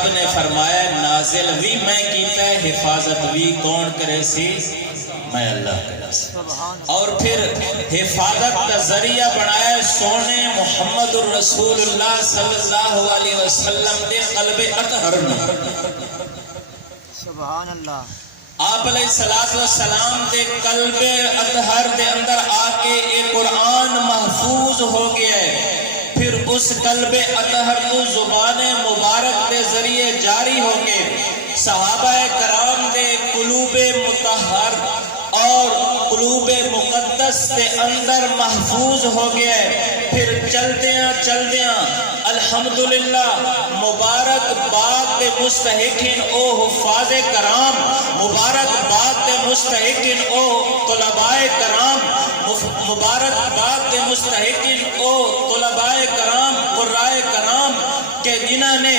رب نے فرمایا نازل بھی میں کیتا ہے، حفاظت بھی کون کرے سی؟ میں اللہ کرے سی۔ اور پھر حفاظت کا ذریعہ بنایا سونے محمد الرسول اللہ صلی اللہ علیہ وسلم دے قلب اطہر میں۔ سبحان اللہ۔ آپ علیہ السلام دے قلب اطہر دے اندر آ کے ایک قرآن محفوظ ہو گیا ہے۔ پھر اس قلب اطہر کو زبان مبارک دے ذریعے جاری ہو کے صحابہ کرام دے قلوب مطہر اور قلوب مقدس دے اندر محفوظ ہو گیا ہے۔ پھر چلدیاں الحمدللہ مبارک باد دے مستحقین او حفاظ کرام، مبارک باد دے مستحقین او طلباء کرام، مبارک باد دے مستحقین او طلباء کرام، قرائے کرام کہ جنہاں نے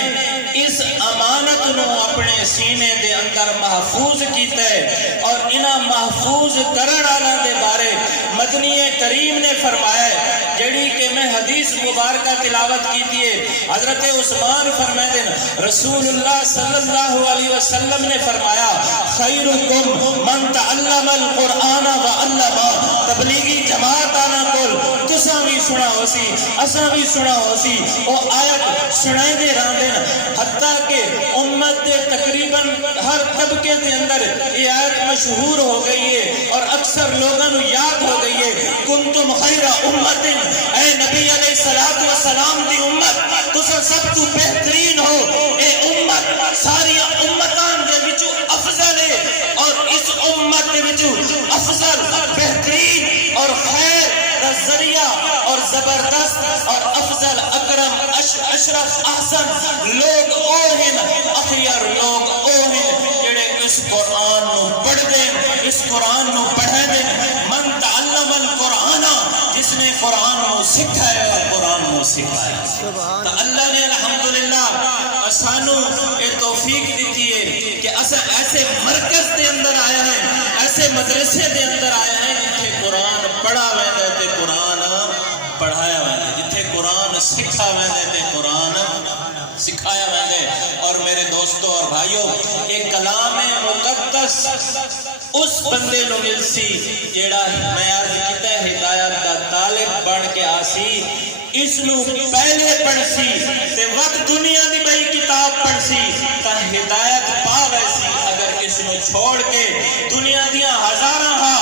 اس امانت نو اپنے سینے دے اندر محفوظ کیتا ہے۔ اور انہاں محفوظ کرن والاں دے بارے مدنی کریم نے فرمایا ہے، جڑی کہ میں حدیث مبارکہ تلاوت کیتی ہے۔ حضرت عثمان فرمائے دن رسول اللہ صلی اللہ علیہ وسلم نے فرمایا خیرکم من تعلم القرآن وعلما۔ تبلیغی جماعت آنا کول تساں بھی سنا ہو سی، اساں بھی سنا ہو سی، او آیت سنائے دے رہا دن، حتیٰ کہ امت دے تقریباً ہر طبقے دے اندر یہ آیت مشہور ہو گئی ہے اور اکثر لوگوں نے یاد ہو گئی ہے۔ کنتم خیر امت، اے نبی علیہ السلام دی امت تساں سب تو بہترین ہو۔ اے امت ساری امتان دے وچو افضل ہے، اور اس امت دے وچو افضل بہترین اور خیر دا ذریعہ اور زبردست اور افضل اکرم اشرف احسن لوگ اوہن، اخیر لوگ اوہن جڑے اس قرآن نو پڑھ دیں، اس قرآن نو پڑھے دیں۔ من تعلم القرآن، جس نے قرآن نو سکھایا اور قرآن نو سکھایا۔ تو اللہ نے الحمدللہ اسانو یہ توفیق دیتی ہے کہ اسا ایسے مرکز دے اندر آیا ہے، ایسے مدرسے دے اندر آیا ہے جتھے قرآن پڑھا ویندے تے قرآن پڑھایا ویندے، جتھے قرآن سکھا ویندے تے قرآن سکھایا ویندے۔ اور میرے دوستو اور بھائیو، ایک کلام مقدس اس بندے نو مل سی جیڑا میں عرض کیتا ہے ہدایت دا طالب بن کے آسی، اس نو پہلے پڑھ سی تے وقت دنیا دی بئی کتاب پڑھ سی تا ہدایت پا ویسی۔ اگر اس نو چھوڑ کے دنیا دیاں ہزاراں